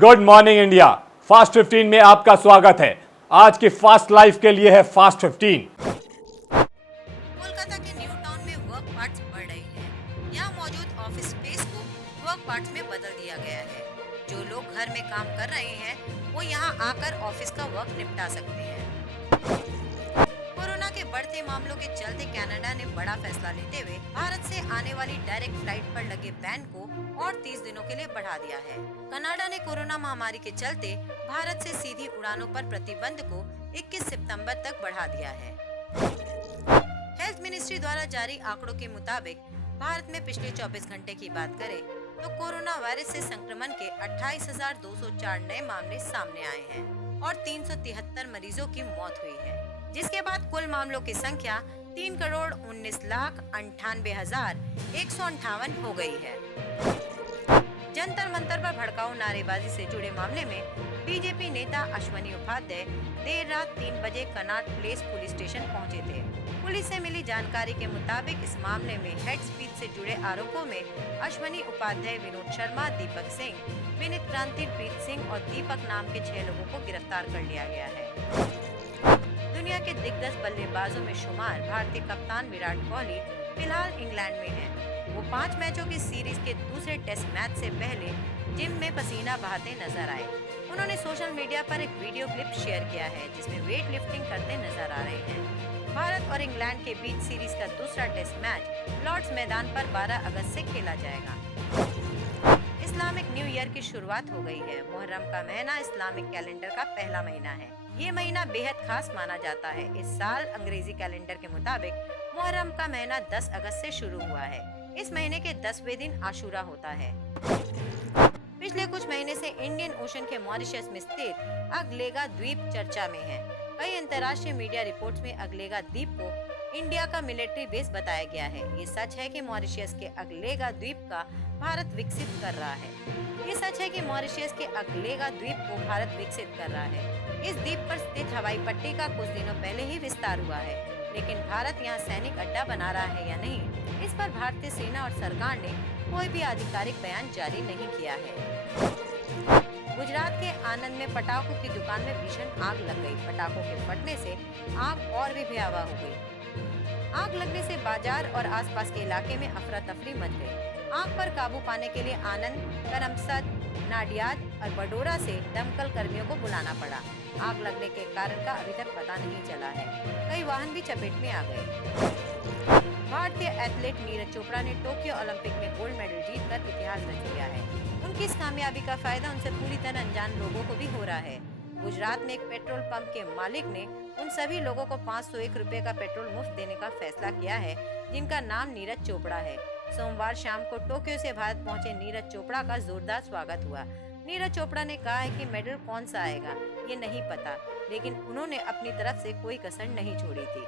Good morning India. Fast 15 में आपका स्वागत है। आज की फास्ट लाइफ के लिए है फास्ट 15। कोलकाता के न्यू टाउन में वर्क पार्ट्स बढ़ रही है। यहाँ मौजूद ऑफिस स्पेस को वर्क पार्ट्स में बदल दिया गया है। जो लोग घर में काम कर रहे हैं वो यहाँ आकर ऑफिस का वर्क निपटा सकते हैं। कोरोना के बढ़ते मामलों के चलते कनाडा ने बड़ा फैसला लेते हुए भारत से आने वाली डायरेक्ट फ्लाइट पर लगे बैन को और 30 दिनों के लिए बढ़ा दिया है। कनाडा ने कोरोना महामारी के चलते भारत से सीधी उड़ानों पर प्रतिबंध को 21 सितंबर तक बढ़ा दिया है। हेल्थ मिनिस्ट्री द्वारा जारी आंकड़ों के मुताबिक भारत में पिछले 24 घंटे की बात करें तो कोरोना वायरस से संक्रमण के 28,204 नए मामले सामने आए हैं और 373 मरीजों की मौत हुई है, जिसके बाद कुल मामलों की संख्या 3,19,98,158 हो गई है। जंतर मंतर पर भड़काऊ नारेबाजी से जुड़े मामले में बीजेपी नेता अश्वनी उपाध्याय देर रात 3 बजे कनॉट प्लेस पुलिस स्टेशन पहुंचे थे। पुलिस से मिली जानकारी के मुताबिक इस मामले में हेड स्पीच से जुड़े आरोपों में अश्वनी उपाध्याय, विनोद शर्मा, दीपक सिंह, विनीत क्रांति, प्रीत सिंह और दीपक नाम के 6 लोगों को गिरफ्तार कर लिया गया है। दुनिया के दिग्गज बल्लेबाजों में शुमार भारतीय कप्तान विराट कोहली फिलहाल इंग्लैंड में हैं। वो 5 मैचों की सीरीज के दूसरे टेस्ट मैच से पहले जिम में पसीना बहाते नजर आए। उन्होंने सोशल मीडिया पर एक वीडियो क्लिप शेयर किया है जिसमें वेट लिफ्टिंग करते नजर आ रहे हैं। भारत और इंग्लैंड के बीच सीरीज का दूसरा टेस्ट मैच लॉर्ड्स मैदान पर 12 अगस्त से खेला जाएगा। इस्लामिक न्यू ईयर की शुरुआत हो गई है। मुहर्रम का महीना इस्लामिक कैलेंडर का पहला महीना है। ये महीना बेहद खास माना जाता है। इस साल अंग्रेजी कैलेंडर के मुताबिक मुहर्रम का महीना 10 अगस्त से शुरू हुआ है। इस महीने के 10वें दिन आशूरा होता है। पिछले कुछ महीने से इंडियन ओशन के मॉरिशस में स्थित अगलेगा द्वीप चर्चा में है। कई अंतर्राष्ट्रीय मीडिया रिपोर्ट्स में अगलेगा द्वीप को इंडिया का मिलिट्री बेस बताया गया है। ये सच है कि मॉरिशस के अगलेगा द्वीप का भारत विकसित कर रहा है। ये सच है कि मॉरिशस के अगलेगा द्वीप को भारत विकसित कर रहा है। इस द्वीप पर स्थित हवाई पट्टी का कुछ दिनों पहले ही विस्तार हुआ है, लेकिन भारत यहाँ सैनिक अड्डा बना रहा है या नहीं, इस पर भारतीय सेना और सरकार ने कोई भी आधिकारिक बयान जारी नहीं किया है। गुजरात के आनंद में पटाखों की दुकान में भीषण आग लग गई। पटाखों के फटने से आग और भी भयावह हो गई। आग लगने से बाजार और आसपास के इलाके में अफरा तफरी मच गई। आग पर काबू पाने के लिए आनंद, करमसद, नाडियाद और बडोरा से दमकल कर्मियों को बुलाना पड़ा। आग लगने के कारण का अभी तक पता नहीं चला है। कई वाहन भी चपेट में आ गए। भारतीय एथलीट नीरज चोपड़ा ने टोक्यो ओलंपिक में गोल्ड मेडल जीतकर इतिहास रच दिया है। उनकी इस कामयाबी का फायदा उनसे पूरी तरह अनजान लोगों को भी हो रहा है। गुजरात में एक पेट्रोल पंप के मालिक ने उन सभी लोगों को 501 रुपए का पेट्रोल मुफ्त देने का फैसला किया है जिनका नाम नीरज चोपड़ा है। सोमवार शाम को टोक्यो से भारत पहुंचे नीरज चोपड़ा का जोरदार स्वागत हुआ। नीरज चोपड़ा ने कहा है कि मेडल कौन सा आएगा ये नहीं पता, लेकिन उन्होंने अपनी तरफ से कोई कसर नहीं छोड़ी थी।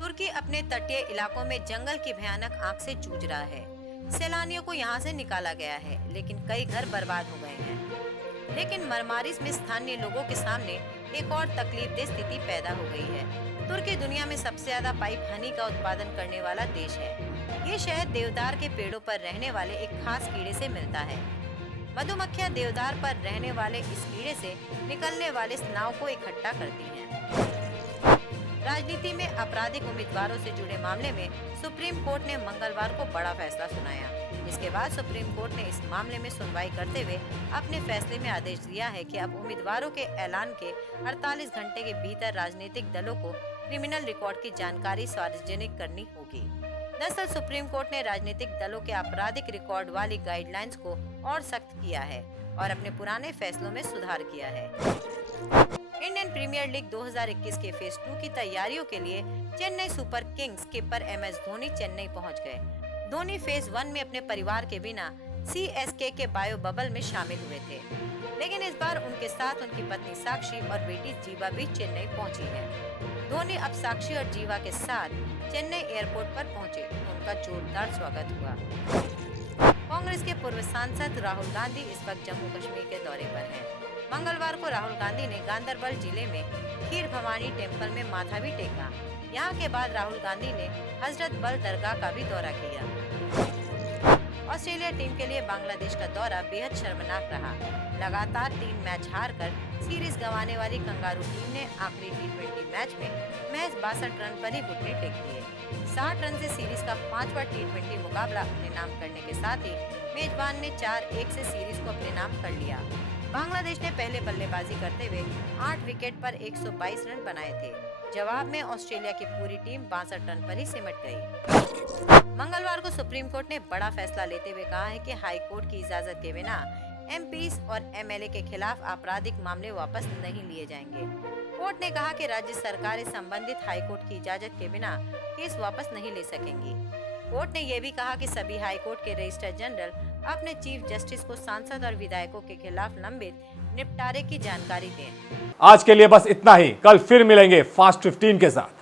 तुर्की अपने तटीय इलाकों में जंगल की भयानक आग से जूझ रहा है। सैलानियों को यहाँ से निकाला गया है, लेकिन कई घर बर्बाद हो गए हैं। लेकिन मरमारिस में स्थानीय लोगों के सामने एक और तकलीफदेह स्थिति पैदा हो गई है। तुर्की दुनिया में सबसे ज्यादा पाइप हनी का उत्पादन करने वाला देश है। ये शहद देवदार के पेड़ों पर रहने वाले एक खास कीड़े से मिलता है। मधुमक्खियां देवदार पर रहने वाले इस कीड़े से निकलने वाले स्नाव को इकट्ठा करती हैं। राजनीति में आपराधिक उम्मीदवारों से जुड़े मामले में सुप्रीम कोर्ट ने मंगलवार को बड़ा फैसला सुनाया। इसके बाद सुप्रीम कोर्ट ने इस मामले में सुनवाई करते हुए अपने फैसले में आदेश दिया है कि अब उम्मीदवारों के ऐलान के 48 घंटे के भीतर राजनीतिक दलों को क्रिमिनल रिकॉर्ड की जानकारी सार्वजनिक करनी होगी। दरअसल सुप्रीम कोर्ट ने राजनीतिक दलों के आपराधिक रिकॉर्ड वाली गाइडलाइंस को और सख्त किया है और अपने पुराने फैसलों में सुधार किया है। इंडियन प्रीमियर लीग 2021 के फेज 2 की तैयारियों के लिए Chennai super Kings keeper MS Dhoni Chennai पहुंच गए। धोनी फेज 1 में अपने परिवार के बिना CSK के बायो बबल में शामिल हुए थे, लेकिन इस बार उनके साथ उनकी पत्नी साक्षी और बेटी जीवा भी चेन्नई पहुंची है। धोनी अब साक्षी और जीवा के साथ चेन्नई एयरपोर्ट पर पहुंचे। उनका जोरदार स्वागत हुआ। कांग्रेस के पूर्व सांसद राहुल गांधी इस वक्त जम्मू कश्मीर के दौरे पर हैं। मंगलवार को राहुल गांधी ने गांदरबल जिले में खीर भवानी टेम्पल में माथा भी टेका। यहाँ के बाद राहुल गांधी ने हजरत बल दरगाह का भी दौरा किया। ऑस्ट्रेलिया टीम के लिए बांग्लादेश का दौरा बेहद शर्मनाक रहा। लगातार 3 मैच हारकर सीरीज गंवाने वाली कंगारू टीम ने आखिरी T20 मैच में महज 62 रन पर ही घुटने टेक दिए। 60 रन से सीरीज का 5वां T20 मुकाबला अपने नाम करने के साथ ही मेजबान ने 4-1 से सीरीज को अपने नाम कर लिया। बांग्लादेश ने पहले बल्लेबाजी करते हुए 8 विकेट पर 122 रन बनाए थे। जवाब में ऑस्ट्रेलिया की पूरी टीम 62 रन पर ही सिमट गई। मंगलवार को सुप्रीम कोर्ट ने बड़ा फैसला लेते हुए कहा है कि हाई कोर्ट की इजाजत के बिना एमपीज और एमएलए के खिलाफ आपराधिक मामले वापस नहीं लिए जाएंगे। कोर्ट ने कहा कि राज्य सरकारें संबंधित हाई कोर्ट की इजाजत के बिना केस वापस नहीं ले सकेंगी। कोर्ट ने यह भी कहा कि सभी हाई कोर्ट के रजिस्ट्रार जनरल अपने चीफ जस्टिस को सांसद और विधायकों के खिलाफ लंबित निपटारे की जानकारी दें। आज के लिए बस इतना ही। कल फिर मिलेंगे फास्ट 15 के साथ।